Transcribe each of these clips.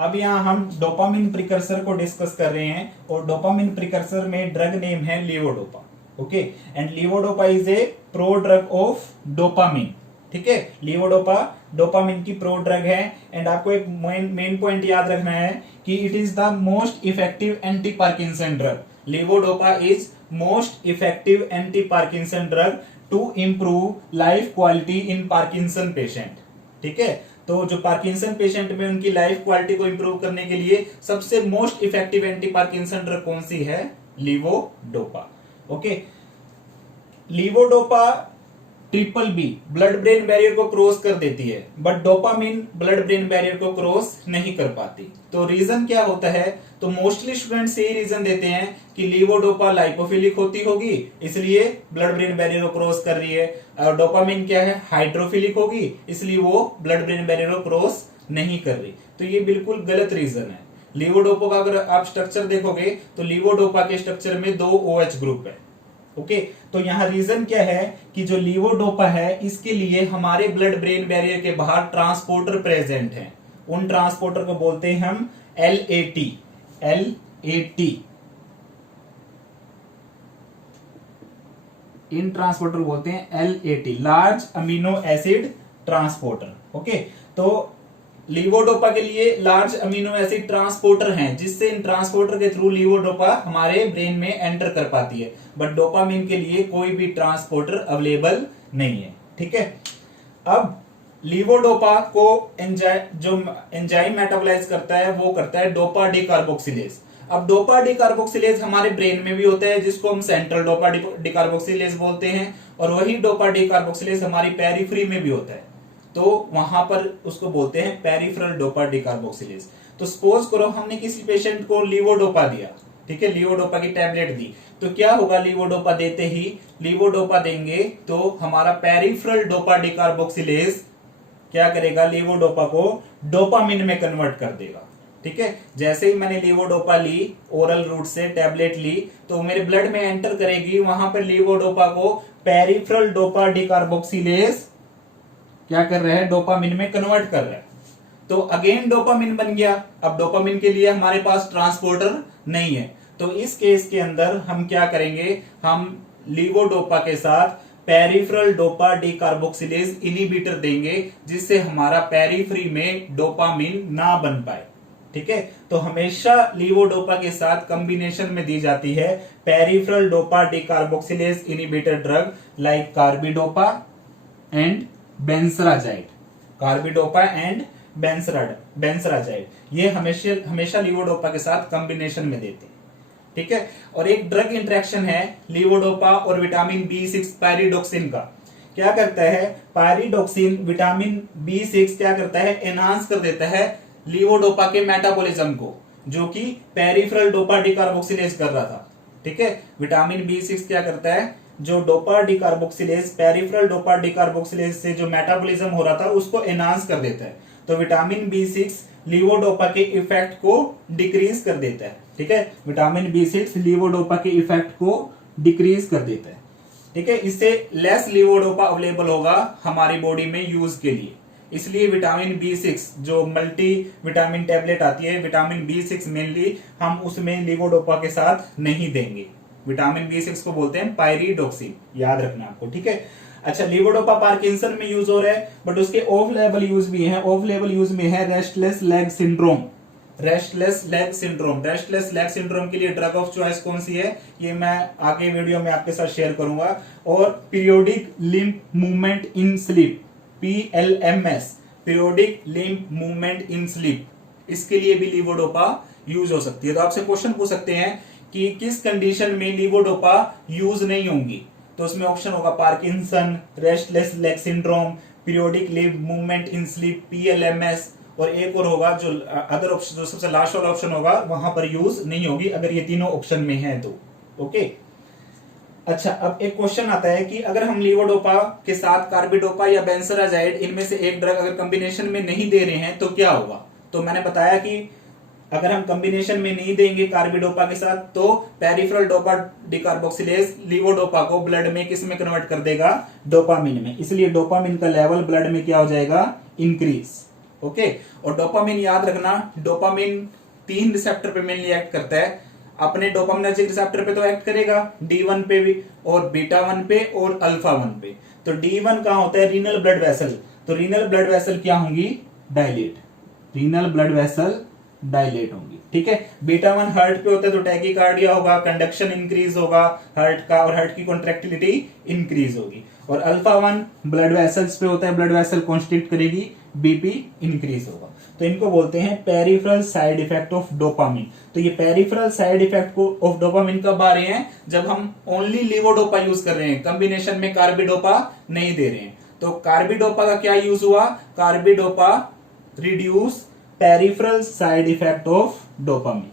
अब यहाँ हम डोपामिन प्रिकर्सर को डिस्कस कर रहे हैं और डोपामिन प्रिकर्सर में ड्रग नेम है levodopa. Okay, and levodopa is a pro drug of dopamine. ठीक है, लीवोडोपा डोपामिन की प्रो ड्रग है। एंड आपको एक मेन पॉइंट याद रखना है कि it is the most effective anti Parkinson drug. Levodopa is most effective anti Parkinson drug to improve life quality in Parkinson patient. ठीक है, तो जो पार्किंसन पेशेंट में उनकी लाइफ क्वालिटी को इंप्रूव करने के लिए सबसे most effective anti Parkinson drug कौन सी है? Levodopa. Okay, levodopa triple B blood brain barrier को क्रॉस कर देती है, but dopamine blood brain barrier को क्रॉस नहीं कर पाती। तो रीजन क्या होता है? तो मोस्टली स्टूडेंट्स यही रीजन देते हैं कि लीवोडोपा लाइपोफिलिक होती होगी, इसलिए ब्लड ब्रेन बैरियर को क्रॉस कर रही है, और डोपामिन क्या है? हाइड्रोफिलिक होगी, इसलिए वो ब्लड ब्रेन बैरियर को क्रॉस नहीं कर रही। तो ये बिल्कुल गलत रीजन है। लीवोडोपा का अगर आप स्ट्रक्चर देखोगे तो लीवोडोपा के स्ट्रक्चर में 2 OH ग्रुप है। ओके, तो यहाँ रीजन क्या है कि जो लीवोडोपा है इसके लिए हमारे ब्लड ब्रेन बैरियर के बाहर ट्रांसपोर्टर प्रेजेंट हैं। उन ट्रांसपोर्टर को बोलते हैं हम LAT। इन ट्रांसपोर्टर बोलते हैं LAT, large amino acid transporter. Okay, तो लीवोडोपा के लिए लार्ज अमीनो एसिड ट्रांसपोर्टर हैं, जिससे इन ट्रांसपोर्टर के थ्रू लीवोडोपा हमारे ब्रेन में एंटर कर पाती है, बट डोपामिन के लिए कोई भी ट्रांसपोर्टर अवेलेबल नहीं है। ठीक है, अब लीवोडोपा को जो एंजाइम मेटाबोलाइज करता है वो करता है डोपा डिकार्बोक्सिलेज। अब डोपा डिकार्बोक्सिलेज हमारे ब्रेन में भी होता है, जिसको हम सेंट्रल डोपा डिकार्बोक्सिलेज बोलते हैं, और वही डोपा डिकार्बोक्सिलेज हमारी पेरिफेरी में भी होता है, तो वहां पर उसको बोलते हैं पेरिफेरल डोपा डिकार्बोक्सिलेज। तो सपोज करो हमने किसी पेशेंट को लीवोडोपा दिया, ठीक है, लीवोडोपा की टैबलेट दी, तो क्या होगा? लीवोडोपा देते ही लीवोडोपा देंगे तो हमारा पेरिफेरल डोपा डिकार्बोक्सिलेज क्या करेगा? लीवोडोपा को डोपामिन में कन्वर्ट कर देगा। ठीक है, जैसे ही मैंने लीवोडोपा ली, ओरल रूट से टैबलेट ली, तो मेरे ब्लड में एंटर करेगी, वहां पर लीवोडोपा को पेरिफेरल डोपा डिकार्बोक्सिलेज क्या कर रहा है? डोपामिन में कन्वर्ट कर रहा है। तो अगेन डोपामिन बन गया। अब डोपामिन के लिए हमारे पास ट्रांसपोर्टर नहीं है, तो इस केस के अंदर हम क्या करेंगे? हम लीवोडोपा के साथ पेरिफेरल डोपा डिकार्बोक्सिलेज इनिबिटर देंगे, जिससे हमारा पेरिफेरी में डोपामिन ना बन पाए। ठीक है, तो हमेशा लीवोडोपा के साथ कॉम्बिनेशन में दी जाती है peripheral dopa decarboxylase inhibitor drug like carbidopa and benserazide. Carbidopa and benserazide ये हमेशा लीवोडोपा के साथ कॉम्बिनेशन में देते हैं। ठीक है, और एक ड्रग इंटरेक्शन है लीवोडोपा और विटामिन B6 पायरिडोक्सिन का। क्या करता है? पायरिडोक्सिन विटामिन B6 क्या करता है? एनहांस कर देता है लीवोडोपा के मेटाबॉलिज्म को, जो कि पेरिफेरल डोपा डिकार्बोक्सिलेज कर रहा था। ठीक है, विटामिन B6 क्या करता है? जो डोपा डिकार्बोक्सिलेज पेरिफेरल डोपा डिकार्बोक्सिलेज से जो मेटाबॉलिज्म हो रहा था उसको एनहांस कर देता है। तो विटामिन B6 लीवोडोपा के इफेक्ट को डिक्रीज कर देता है। ठीक है, विटामिन B6 लीवोडोपा के इफेक्ट को डिक्रीज कर देता है। ठीक है, इससे लेस लीवोडोपा अवेलेबल होगा हमारी बॉडी में यूज के लिए, इसलिए विटामिन B6 जो मल्टी विटामिन टैबलेट आती है, विटामिन B6 मेनली हम उसमें लीवोडोपा के साथ नहीं देंगे। विटामिन B6 को बोलते हैं पायरिडोक्सिन, याद रखना आपको। ठीक है, अच्छा, लीवोडोपा पार्किंसन में यूज हो रहा है, बट उसके ऑफ लेवल यूज भी है। ऑफ लेवल यूज में है restless leg syndrome. Restless leg syndrome के लिए ड्रग ऑफ चॉइस कौन सी है, ये मैं आगे वीडियो में आपके साथ शेयर करूंगा। और periodic lymph movement in sleep, PLMS, periodic lymph movement in sleep, इसके लिए भी लीवोडोपा यूज हो सकती है। तो आपसे क्वेश्चन पूछ सकते हैं कि किस कंडीशन में लीवोडोपा यूज नहीं होंगी, तो उसमें ऑप्शन होगा Parkinson, restless leg syndrome, periodic lymph movement in sleep, PLMS, और एक और होगा जो अदर ऑप्शन, जो सबसे लास्ट वाला ऑप्शन होगा वहां पर यूज नहीं होगी अगर ये तीनों ऑप्शन में है तो। ओके, अच्छा, अब एक क्वेश्चन आता है कि अगर हम लीवोडोपा के साथ कार्बिडोपा या बेंसराजाइड इनमें से एक ड्रग अगर कॉम्बिनेशन में नहीं दे रहे हैं तो क्या होगा? तो मैंने बताया कि अगर हम कॉम्बिनेशन में नहीं देंगे कार्बिडोपा के साथ, तो पेरिफेरल डोपा डिकार्बोक्सिलेज लीवोडोपा को ब्लड में किस में कन्वर्ट कर देगा? डोपामिन में। इसलिए डोपामिन का लेवल ब्लड में क्या हो जाएगा? इंक्रीज। ओके। और डोपामिन याद रखना, डोपामिन 3 रिसेप्टर पे मेनली एक्ट करता है। अपने डोपामिनर्जिक रिसेप्टर पे तो एक्ट करेगा D1 पे भी, और बीटा 1 पे और अल्फा 1 पे। तो D1 कहां होता है? Renal blood vessel. तो रीनल ब्लड वेसल क्या होंगी? Dilate. Renal blood vessel dilate होंगी, ठीक है। बीटा 1 हार्ट पे होता है तो टैकीकार्डिया होगा, कंडक्शन इंक्रीज होगा हार्ट का, और हार्ट की कॉन्ट्रैक्टिलिटी इंक्रीज होगी। और अल्फा 1 ब्लड वेसल्स पे होता है, ब्लड वेसल कॉन्स्ट्रिक्ट करेगी, बीपी इंक्रीज होगा। तो इनको बोलते हैं peripheral side effect of dopamine. तो ये peripheral side effect of dopamine कब आ रहे हैं? जब हम ओनली लीवोडोपा यूज कर रहे हैं, कॉम्बिनेशन में कार्बिडोपा नहीं दे रहे हैं। तो कार्बिडोपा का क्या यूज हुआ? Carbidopa reduce peripheral side effect of dopamine.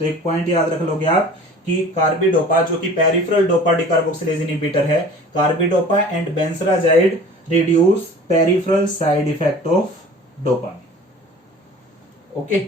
तो एक पॉइंट याद रख लोगे आप कि कार्बिडोपा जो कि पेरिफेरल डोपा डिकार्बोक्सिलेज इनहिबिटर है, carbidopa and benserazide reduce peripheral side effect of dopamine. Okay.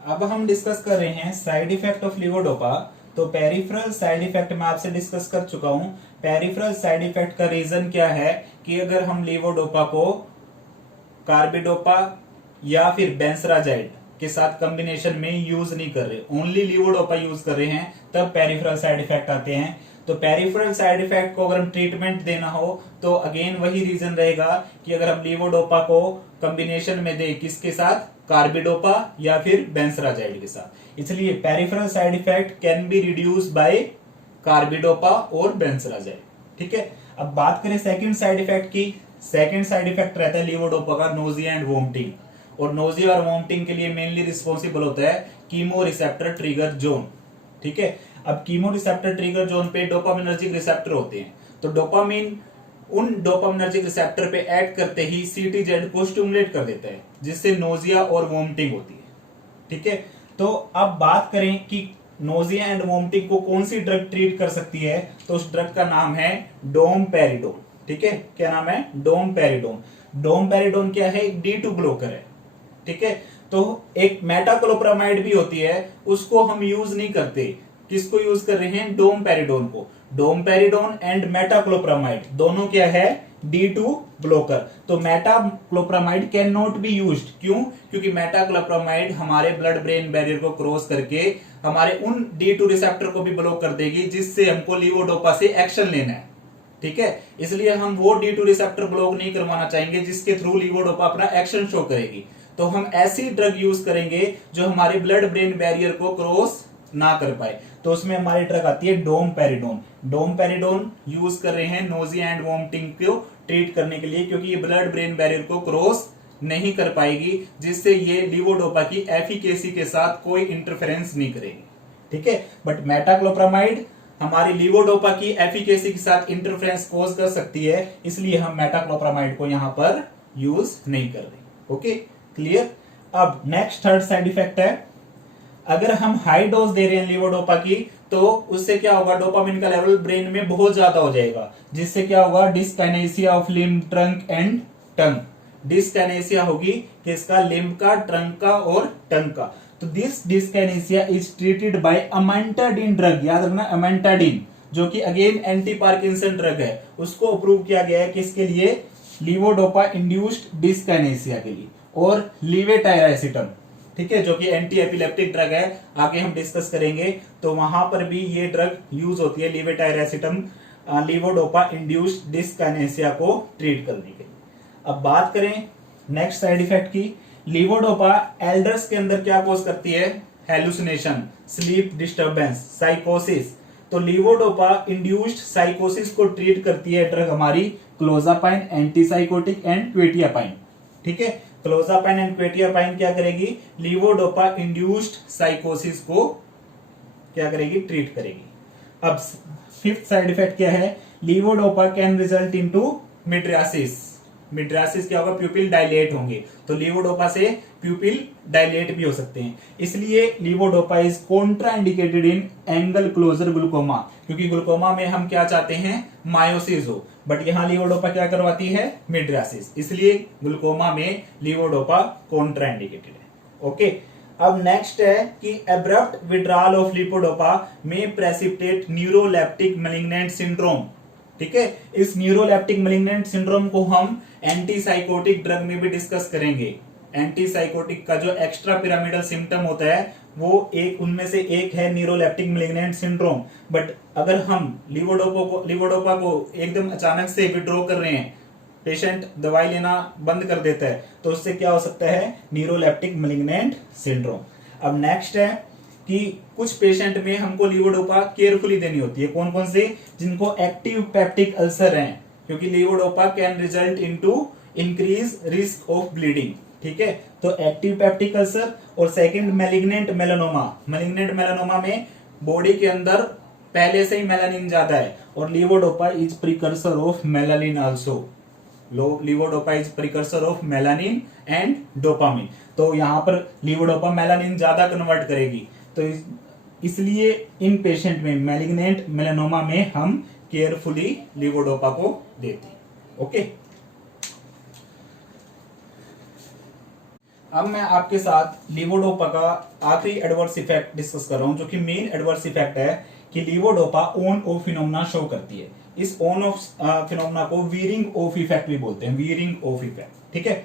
अब हम डिस्कस कर रहे हैं साइड इफेक्ट ऑफ लीवोडोपा। तो पेरिफेरल साइड इफेक्ट मैं आपसे डिस्कस कर चुका हूं। पेरिफेरल साइड इफेक्ट का रीजन क्या है कि अगर हम लीवोडोपा को कार्बिडोपा या फिर बेंजराजाइड के साथ कॉम्बिनेशन में यूज नहीं कर रहे, ओनली लीवोडोपा यूज कर रहे हैं, तब पेरिफेरल साइड इफेक्ट आते हैं। तो पेरिफेरल साइड इफेक्ट को अगर हम ट्रीटमेंट देना हो तो अगेन वही रीजन रहेगा कि अगर हम लीवोडोपा को कॉम्बिनेशन में दे, किसके साथ? कार्बिडोपा या फिर बेंजराजाइड के साथ। इसलिए peripheral side effect can be reduce by carbidopa और बेंजराजाइड, ठीक है। अब बात करें सेकंड साइड इफेक्ट की। सेकंड साइड इफेक्ट रहता है लीवोडोपा का नोजिया एंड वोमिटिंग। और नोजिया और वोमिटिंग के लिए मेनली रिस्पॉन्सिबल होता है कीमो रिसेप्टर ट्रिगर जोन, ठीक है। अब कीमो रिसेप्टर ट्रिगर जोन पे डोपामिनर्जिक रिसेप्टर होते हैं। तो डोपामिन उन डोपामिनर्जिक रिसेप्टर पे एक्ट करते ही सीटीजेड को स्टिमुलेट कर देता है, जिससे नोजिया और वोमिटिंग होती है, ठीक है। तो अब बात करें कि नोजिया एंड वोमिटिंग को कौन सी ड्रग ट्रीट कर सकती है, तो उस ड्रग का नाम है डोमपेरिडोन, ठीक है। क्या नाम है? डोमपेरिडोन। डोमपेरिडोन क्या है? एक D2 ब्लॉकर है, ठीक है। तो एक मेटाक्लोप्रामाइड भी होती है, उसको हम यूज नहीं करते। किसको यूज कर रहे हैं? डोमपेरिडोन को। डोमपेरिडोन एंड मेटाक्लोप्रामाइड दोनों क्या है? D2 blocker. तो metoclopramide can not be used. क्यों? क्योंकि मेटाक्लोप्रामाइड हमारे ब्लड ब्रेन बैरियर को क्रॉस करके हमारे उन D2 रिसेप्टर को भी ब्लॉक कर देगी, जिससे हमको लीवोडोपा से एक्शन लेना है, ठीक है। इसलिए हम वो D2 रिसेप्टर ब्लॉक नहीं करवाना चाहेंगे जिसके थ्रू लीवोडोपा अपना एक्शन शो करेगी। तो हम ऐसी ड्रग यूज करेंगे जो हमारे ब्लड ब्रेन बैरियर को क्रॉस ना कर पाए। तो उसमें हमारी ड्रग आती है डोमपेरिडोन। डोमपेरिडोन यूज कर रहे हैं नोजिया एंड वोमिटिंग को ट्रीट करने के लिए, क्योंकि ये ब्लड ब्रेन बैरियर को क्रॉस नहीं कर पाएगी, जिससे ये लीवोडोपा की एफिकेसी के साथ कोई इंटरफेरेंस नहीं करेगी, ठीक है। बट मेटाक्लोप्रामाइड हमारी लीवोडोपा की एफिकेसी के साथ इंटरफेरेंस कॉज कर सकती है, इसलिए हम मेटाक्लोप्रामाइड को यहां पर यूज नहीं कर रहे। Okay, clear. अब नेक्स्ट थर्ड साइड इफेक्ट है, अगर हम हाई डोज दे रहे हैं लीवोडोपा की, तो उससे क्या होगा? डोपामिन का लेवल ब्रेन में बहुत ज्यादा हो जाएगा, जिससे क्या होगा? Dyskinesia of limb, trunk and tongue. Dyskinesia होगी किसका? लिम्ब का, ट्रंक का और टंग का। तो this dyskinesia is treated by amantadine drug. याद रखना, अमेंटाडिन जो कि अगेन एंटी पार्किंसन ड्रग है, उसको अप्रूव किया गया है किसके लिए? लीवोडोपा इंड्यूस्ड डिस्काइनेसिया के लिए। और लीवेटायरासिटम, ठीक है, जो कि एंटी एपिलेप्टिक ड्रग है, आगे हम डिस्कस करेंगे। तो वहां पर भी ये ड्रग यूज होती है, लीवेटायरासिटम, लीवोडोपा इंड्यूस्ड डिस्काइनेसिया को ट्रीट करने के लिए। अब बात करें नेक्स्ट साइड इफेक्ट की। लीवोडोपा एल्डर्स के अंदर क्या कॉज करती है? हेलुसिनेशन, स्लीप डिस्टर्बेंस, साइकोसिस। तो लीवोडोपा इंड्यूस्ड साइकोसिस को ट्रीट करती है ड्रग हमारी क्लोजापाइन, एंटीसाइकोटिक एंड क्वेटियापाइन, ठीक है। क्लोजापाइन एंड क्वेटियापाइन क्या करेगी? लीवोडोपा इंड्यूस्ड साइकोसिस को क्या करेगी? ट्रीट करेगी। अब फिफ्थ साइड इफेक्ट क्या है? Levodopa can result into mydriasis. Mydriasis क्या होगा? प्यूपिल डायलेट होंगे। तो लीवोडोपा से प्यूपिल डायलेट भी हो सकते हैं, इसलिए levodopa is contraindicated in angle closure glaucoma, क्योंकि ग्लूकोमा में हम क्या चाहते हैं? मायोसिस हो, बट यहां लीवोडोपा क्या करवाती है? मिड्रियासिस। इसलिए ग्लूकोमा में लीवोडोपा कॉन्ट्रा इंडिकेटेड है। ओके, अब नेक्स्ट है कि एब्रप्ट विड्रॉल ऑफ लीवोडोपा में प्रेसिपिटेट न्यूरोलेप्टिक मैलिग्नेंट सिंड्रोम, ठीक है। इस न्यूरोलेप्टिक मैलिग्नेंट सिंड्रोम को हम एंटीसाइकोटिक ड्रग में भी डिस्कस करेंगे। एंटीसाइकोटिक का जो एक्स्ट्रा पिरामिडल सिम्टम होता है वो एक उनमें से एक है न्यूरोलेप्टिक मैलिग्नेंट सिंड्रोम। बट अगर हम लीवोडोपा को एकदम अचानक से विड्रॉ कर रहे हैं, पेशेंट दवाई लेना बंद कर देता है, तो उससे क्या हो सकता है, न्यूरोलेप्टिक मैलिग्नेंट सिंड्रोम। अब नेक्स्ट है कि कुछ पेशेंट में हमको लीवोडोपा केयरफुली देनी होती है। कौन कौन से, जिनको एक्टिव पेप्टिक अल्सर हैं, क्योंकि levodopa can result into increase risk of bleeding. ठीक है, तो एक्टिव पेप्टिक अल्सर और second malignant melanoma. Malignant melanoma में बॉडी के अंदर पहले से ही मेलानिन ज्यादा है और levodopa is precursor of melanin also. Levodopa is precursor of melanin and dopamine. तो यहां पर लीवोडोपा मेलानिन ज्यादा कन्वर्ट करेगी, तो इसलिए इन पेशेंट में मैलिग्नेंट मेलानोमा में हम केयरफुली लीवोडोपा को देते हैं। ओके, अब मैं आपके साथ लीवोडोपा का आखिरी एडवर्स इफेक्ट डिस्कस कर रहा हूं, जो कि मेन एडवर्स इफेक्ट है कि levodopa on off phenomena show करती है। इस ऑन ऑफ फिनोमेना को वीरिंग ऑफ इफेक्ट भी बोलते हैं, वीरिंग ऑफ इफेक्ट। ठीक है,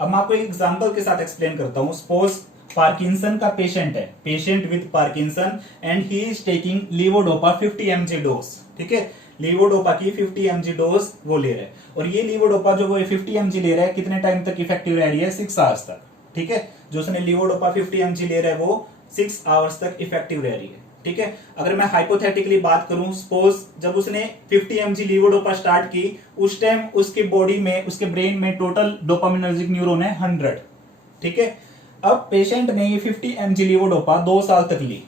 अब मैं आपको एक एग्जांपल के साथ एक्सप्लेन करता हूं। सपोज पार्किंसन का पेशेंट है, patient with Parkinson and he is taking levodopa 50 mg dose. ठीक है, लीवोडोपा की 50 mg डोज वो ले रहा है, और ये लीवोडोपा जो वो 50 mg ले रहा है कितने टाइम तक इफेक्टिव रह रही है, 6 आवर्स तक। ठीक है, जो उसने लीवोडोपा 50 mg ले रहा है वो 6 आवर्स तक इफेक्टिव रह रही है। ठीक है, अगर मैं हाइपोथेटिकली बात करूं, सपोज जब उसने 50 mg लीवोडोपा स्टार्ट की, उस टाइम उसके बॉडी में, उसके ब्रेन में टोटल डोपामिनर्जिक न्यूरॉन है 100। ठीक है, अब पेशेंट ने ये 50 mg लीवोडोपा 2 साल तक ली,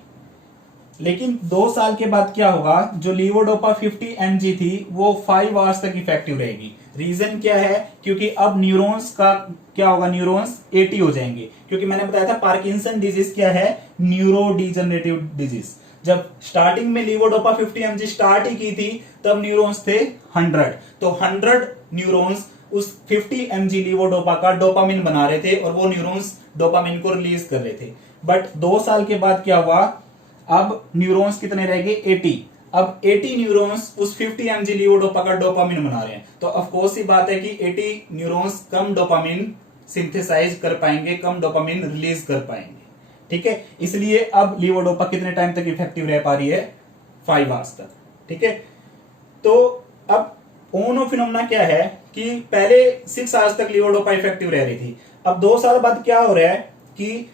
लेकिन 2 साल के बाद क्या होगा, जो लीवोडोपा 50 mg थी वो 5 आवर्स तक इफेक्टिव रहेगी। रीजन क्या है, क्योंकि अब न्यूरॉन्स का क्या होगा, न्यूरॉन्स 80 हो जाएंगे, क्योंकि मैंने बताया था पार्किंसन डिजीज क्या है, न्यूरो डिजनरेटिव डिजीज। जब स्टार्टिंग में लीवोडोपा 50 mg स्टार्ट ही की थी तब न्यूरॉन्स थे 100, तो 100 न्यूरॉन्स उस 50 mg लीवोडोपा का डोपामिन बना रहे थे और वो न्यूरॉन्स डोपामिन को रिलीज कर रहे थे। बट 2 साल के बाद क्या हुआ, अब न्यूरॉन्स कितने रह गए, 80। अब 80 न्यूरॉन्स उस 50 mg लीवोडोपा का डोपामिन बना रहे हैं, तो ऑफ कोर्स ही बात है कि 80 न्यूरॉन्स कम डोपामिन सिंथेसाइज कर पाएंगे, कम डोपामिन रिलीज कर पाएंगे। ठीक है, इसलिए अब लीवोडोपा कितने टाइम तक इफेक्टिव रह पा रही है, 5 आवर्स तक। ठीक है, तो अब ओनो फिनोमेना क्या है कि पहले 6 आवर्स तक लीवोडोपा इफेक्टिव रह रही थी, अब 2 साल बाद क्या हो रहा है कि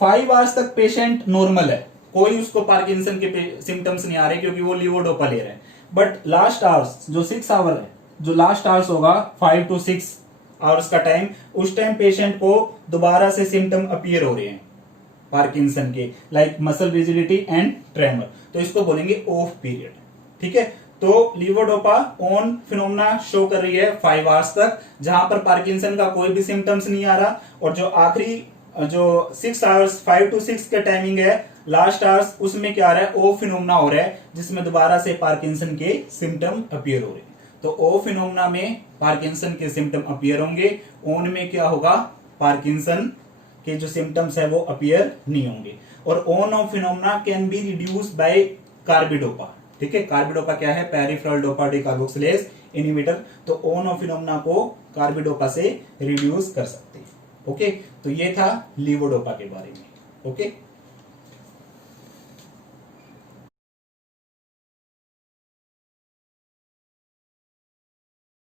5 आवर्स तक पेशेंट नॉर्मल है, कोई उसको पार्किंसन के सिम्टम्स नहीं आ रहे क्योंकि वो लीवोडोपा ले रहा है। बट लास्ट आवर्स जो 6 आवर है, जो लास्ट आवर्स होगा 5 to 6 आवर्स का टाइम, उस टाइम पेशेंट को दोबारा से सिम्टम अपीयर हो रहे हैं पार्किंसन के, like muscle rigidity and tremor, तो इसको बोलेंगे ऑफ पीरियड। ठीक है, तो लीवोडोपा ऑन फिनोमेना शो कर रही है 5 आवर्स तक, जहां पर पार्किंसन का कोई भी सिम्टम्स नहीं आ रहा, और जो आखिरी जो 6 आवर्स 5 to 6 का टाइमिंग है, लास्ट आवर्स, उसमें क्या आ रहा है, ओ फिनोमेना हो रहा है, जिसमें दोबारा से पार्किंसन के सिम्टम अपीयर हो रहे हैं। तो ओ फिनोमेना में पार्किंसन के सिम्टम अपीयर होंगे, ओन में क्या होगा, पार्किंसन के जो सिम्टम्स है वो अपीयर नहीं होंगे। और own of phenomena can be reduce by carbidopa. ठीक है, कार्बिडोपा क्या है, पेरिफेरल डोपा डिकार्बोक्सिलेज इनहिबिटर, तो ओन ऑफ फिनोमेना को कार्बिडोपा से रिड्यूस कर सकते हैं। ओके, तो ये था लीवोडोपा के बारे में। ओके।